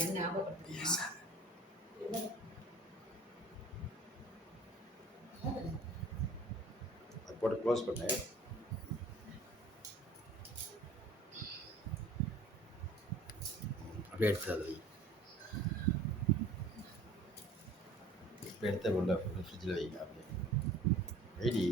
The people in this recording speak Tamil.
என்ன ஞாபகப்படுத்துங்க. அது போட்டு க்ளோஸ் பண்ணு. அப்படியே எடுத்து அதை இப்போ எடுத்த உள்ள ஃப்ரிட்ஜில் வைங்க அப்படியே ரெடி.